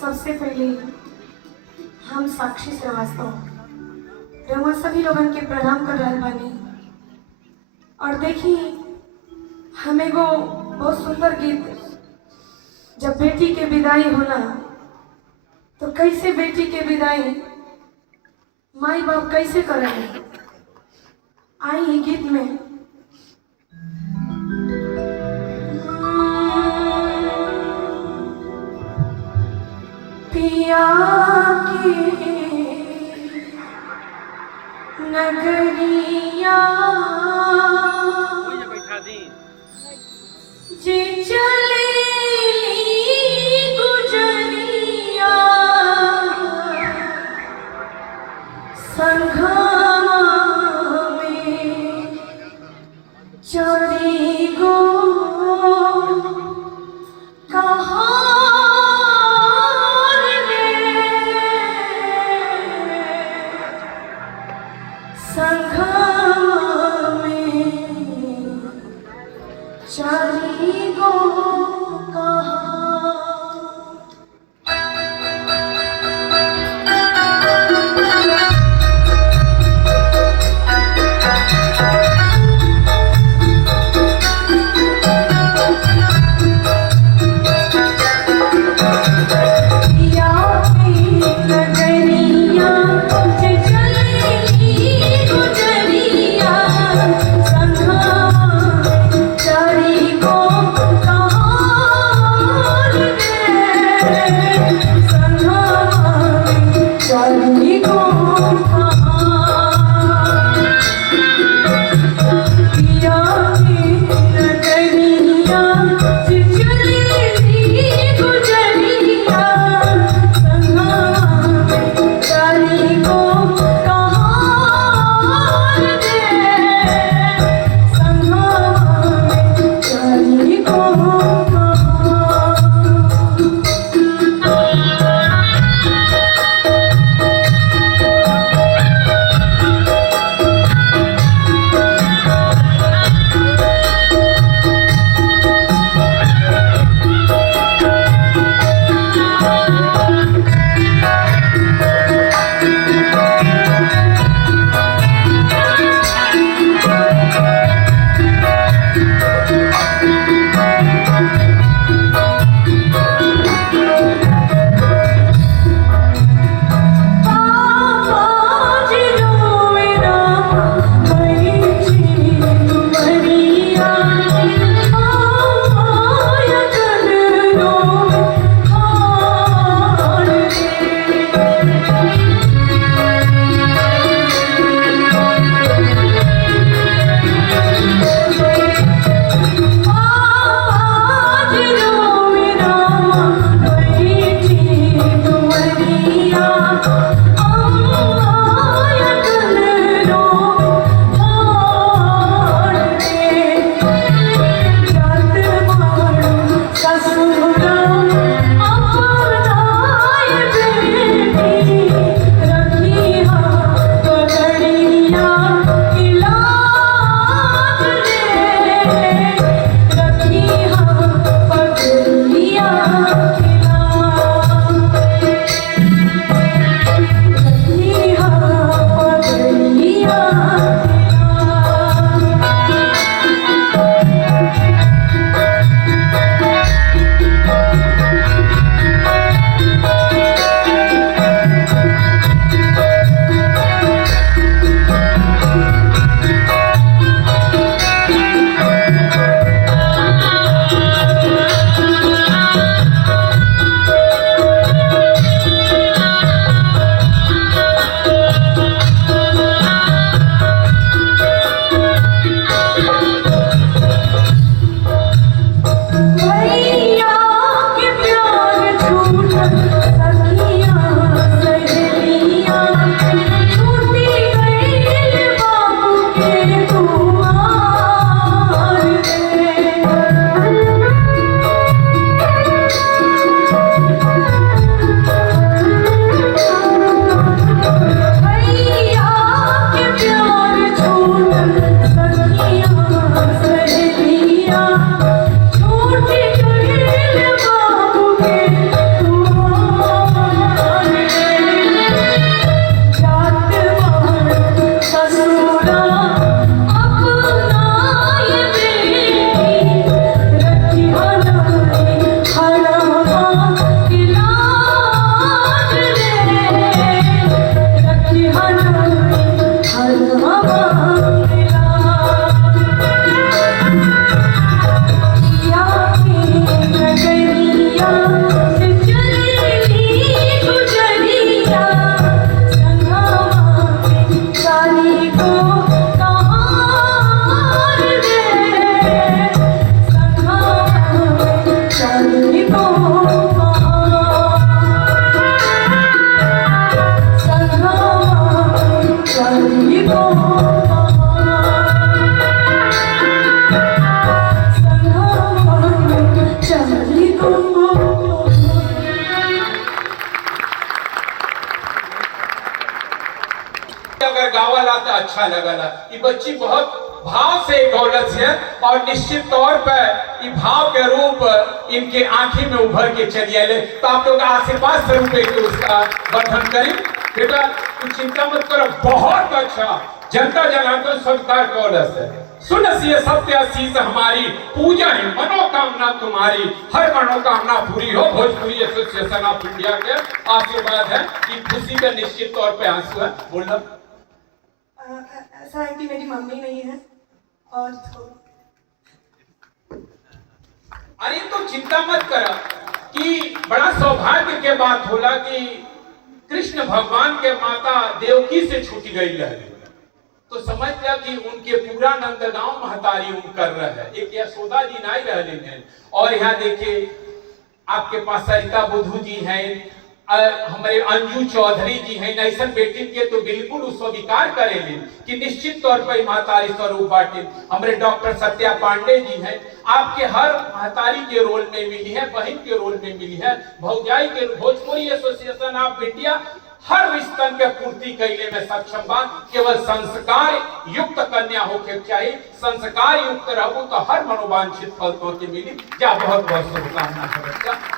सबसे पहले हम साक्षी श्रीवास्तव रउआ सभी लोगन के प्रणाम कर रहल बानी। और देखी हम एगो बहुत सुंदर गीत, जब बेटी के विदाई होला तो कैसे बेटी के विदाई माई बाप कैसे करेंगे, आई ही गीत में पिया की नगरिया जी चले गुजरिया संघमा में चरी गो संघमा में चली गो। अगर गावला तो अच्छा लगला। ये बच्ची बहुत भाव से गौलत है और निश्चित तौर पर ये भाव के रूप इनके आंखी में उभर के चली आए। तो आप लोग आशीर्वाद स्वरूप के उसका वर्धन करें। बेटा तू चिंता मत करो, बहुत अच्छा जनता जनार्दन स्वीकार गौलत है। सुन ये सत्य आशीष हमारी, पूजा है मनोकामना तुम्हारी, हर मनोकामना पूरी हो। भोजपुरी एसोसिएशन ऑफ इंडिया के आशीर्वाद है कि खुशी का निश्चित तौर पे आंसू है। बोल ऐसा है कि मेरी मम्मी नहीं है और अरे तो चिंता मत कर कि बड़ा सौभाग्य के बात होला कि कृष्ण भगवान के माता देवकी से छूट गई रहे। तो समझ लिया कि उनके पूरा नंदगांव महतारी उन कर रहा है। एक यशोदा जी नहीं रहे हैं। और यहाँ देखिए आपके पास सरिता बुधू जी हैं, हमारे अंजू चौधरी जी हैं। ऐसा बेटी के तो बिल्कुल स्वीकार करेंगे कि निश्चित तौर पर महतारी स्वरूप बाटे। हमारे डॉक्टर सत्या पांडे जी हैं, आपके हर महतारी के रोल में मिली है, बहन के रोल में मिली है। भौजाई के भोजपुरी एसोसिएशन ऑफ इंडिया हर रिश्तन के पूर्ति कैले में सक्षम बा। केवल संस्कार युक्त कन्या होके चाहिए, संस्कार युक्त रहू तो हर मनोवांछित फल तो मिली। जा बहुत बहुत शुभकामना।